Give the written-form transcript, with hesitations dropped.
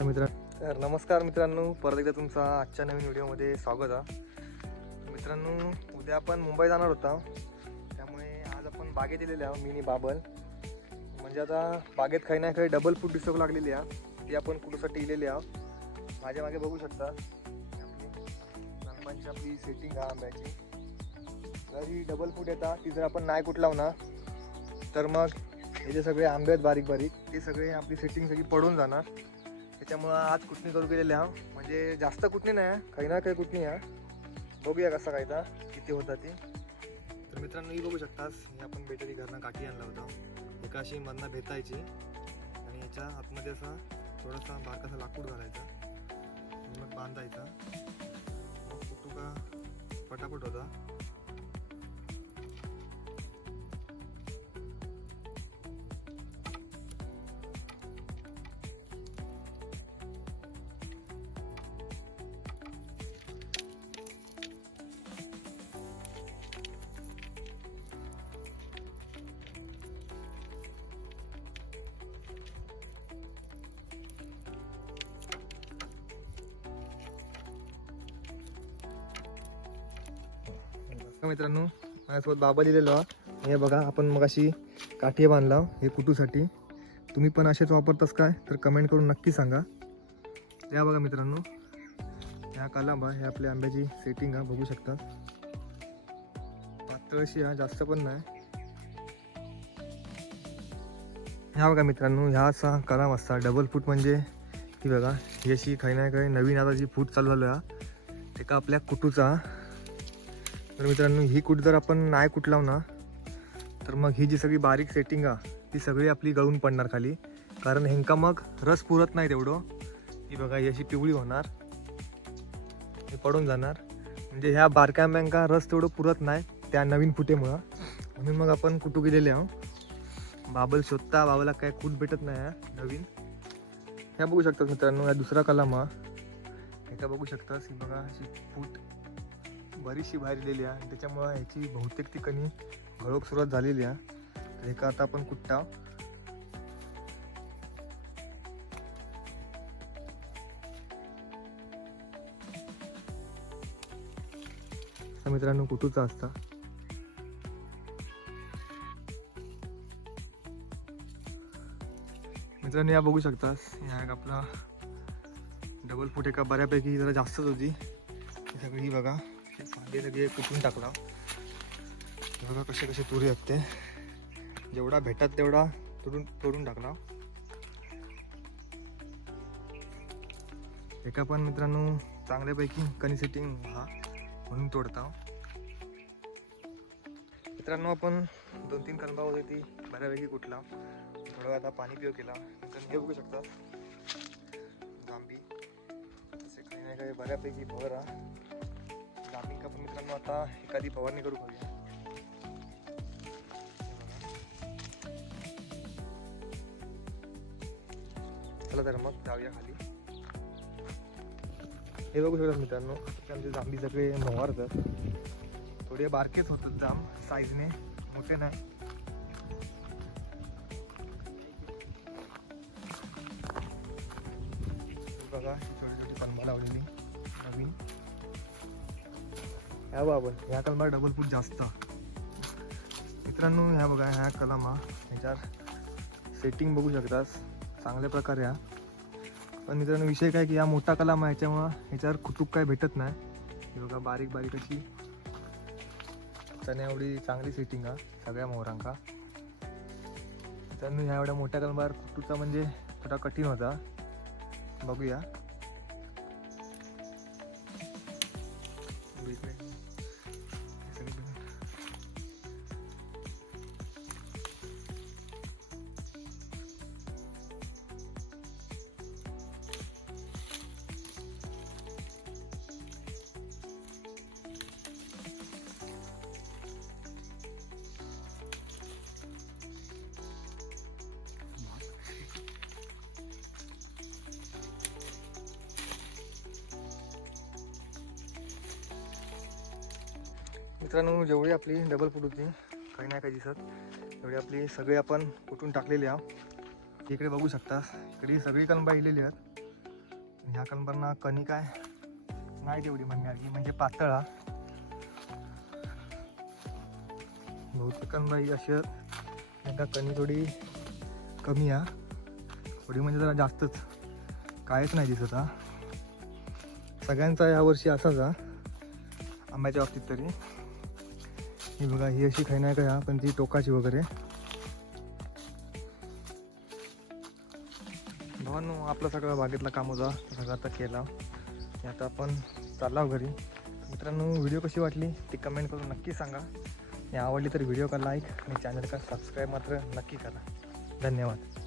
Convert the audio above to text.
तर नमस्कार मित्रांनो, परत एकदा तुमचा आजच्या नवीन व्हिडिओमध्ये स्वागत आहे. मित्रांनो, उद्या आपण मुंबई जाणार होता, त्यामुळे आज आपण बागेत दिलेले आहोत मिनी बाबल. म्हणजे आता बागेत काही ना काही डबल फूट दिसू लागलेली आहे, ती आपण कुठूसाठी इलेली आहोत. माझ्या मागे बघू शकता आपली आपली सेटिंग आहे आंब्याची. जर ही डबल फूट येतात, ती जर आपण नाही कुठं लावणार तर मग हे जे सगळे आंबे आहेत बारीक बारीक, ते सगळे आपली सेटिंग सगळी पडून जाणार. त्याच्यामुळं आज कुटणी करू गेलेले हा. म्हणजे जास्त कुटणी नाही, काही ना काही कुटणी आहे. बघूया कसं काय तर किती होता ती. तर मित्रांनो, ही बघू शकतास, ही आपण बेटरी घरनं काठी आणला होता. एका अशी मधनं भेटायची आणि याच्या आतमध्ये असा थोडासा बारकासा लाकूड घालायचा आणि मग बांधायचा. मग कुटू का पटापट होता. मित्रांनो, माझ्यासोबत बाबा लिहिलेलो आहे. हे बघा, आपण मग अशी काठी बांधला हे कुटूसाठी. तुम्ही पण असेच वापरतास काय तर कमेंट करून नक्की सांगा. या बघा मित्रांनो, ह्या कलम हे आपल्या आंब्याची सेटिंग आहे, बघू शकता. पातळशी हा, जास्त पण नाही. ह्या बघा मित्रांनो, ह्या असा कलम असता डबल फूट. म्हणजे ती बघा, ही अशी काही ना काही नवीन आता जी फूट चालू झालं आहे ते का आपल्या कुटूचा. तर मित्रांनो, ही कूट जर आपण नाही कुट लावना तर मग ही जी सगळी बारीक सेटिंग आहे ती सगळी आपली गळून पडणार खाली. कारण ह्यांका मग रस पुरत नाही तेवढं. ही बघा, ही अशी पिवळी होणार, हे पडून जाणार. म्हणजे ह्या बारक्या आंब्यांका रस तेवढं पुरत नाही त्या नवीन फुटेमुळं. म्हणून मग आपण कुटू गेलेले आहो. बाबल शोधता बाबाला काय कूट भेटत नाही आहे नवीन. ह्या बघू शकतात मित्रांनो, ह्या दुसरा कलम हा. ह्याचा बघू शकतास, ही बघा अशी फूट बरीचशी बाहेर लिहिली आहे. त्याच्यामुळं ह्याची बहुतेक ती कणी गळोक सुरुवात झालेली आहे. तर हे का आता आपण कुट्टा मित्रांनो कुटूचा असता. मित्रांनो, या बघू शकतास, ह्या आपला डबल फूट एका बऱ्यापैकी जरा जास्तच होती. सगळी बघा फांदे लगे कुटून टाकला. बघा कसे कसे तुरे आहेत ते, जेवढा भेटत तेवढा तोडून टाकला. एका पण मित्रांनो चांगल्यापैकी कणी सेटिंग हा म्हणून तोडता. मित्रांनो, आपण 2-3 कलबा होती ती बऱ्यापैकी कुठला. थोडा आता पाणी पिऊ केला. हे बघू शकता, जांबी असे काही ना काही बऱ्यापैकी भर हा. जांबी का पण मित्रांनो आता एखादी फवारणी करू पाहिजे. चला तर मग जाऊया खाली. हे बघू शकतात मित्रांनो, आमचे जांबी सगळे मोवारतात. थोडे बारकेच होतात जाम साईजने, मोठे नाही. बघा छोटी छोटी कलमा लावलेली नवीन. ह्या बाबा, ह्या कलमा डबल फूट जास्त मित्रांनो. ह्या बघा, ह्या कलमा ह्याच्यावर सेटिंग बघू शकतास चांगल्या प्रकारे हा. पण मित्रांनो, विषय काय की हा मोठा कलम आहे, ह्याच्यामुळं ह्याच्यावर कुटूक काय भेटत नाही. ही बघा बारीक बारीक अशी त्याने एवढी चांगली सेटिंग आहे सगळ्या मोहरांका. मित्रांनो, ह्या एवढ्या मोठ्या कलमावर कुटूचा म्हणजे थोडा कठीण होता. बघूया. मित्रांनो, जेवढी आपली डबल फूट होती काही नाही काही दिसत, तेवढी आपली सगळी आपण कुटून टाकलेली आहोत. इकडे बघू शकता, इकडे सगळी कलम बाहिलेली आहेत. ह्या कणबरना कणी काय नाही तेवढी म्हणण्याची, म्हणजे पातळ हा. बहुतेक कणबाई अशी एका कणी थोडी कमी हा, थोडी म्हणजे जरा जास्तच, कायच नाही दिसत हा. सगळ्यांचा यावर्षी असाच हा आंब्याच्या बाबतीत तरी. ही बघा ही अशी खाई नाही का, पण ती टोकाची वगैरे. भावांनो आपलं सगळं बागेतला काम होता सगळं आता केला. आता आपण चाललो घरी. मित्रांनो व्हिडिओ कशी वाटली ती कमेंट करून नक्की सांगा. आवडली तर व्हिडिओ का लाईक आणि चॅनल का सबस्क्राईब मात्र नक्की करा. धन्यवाद.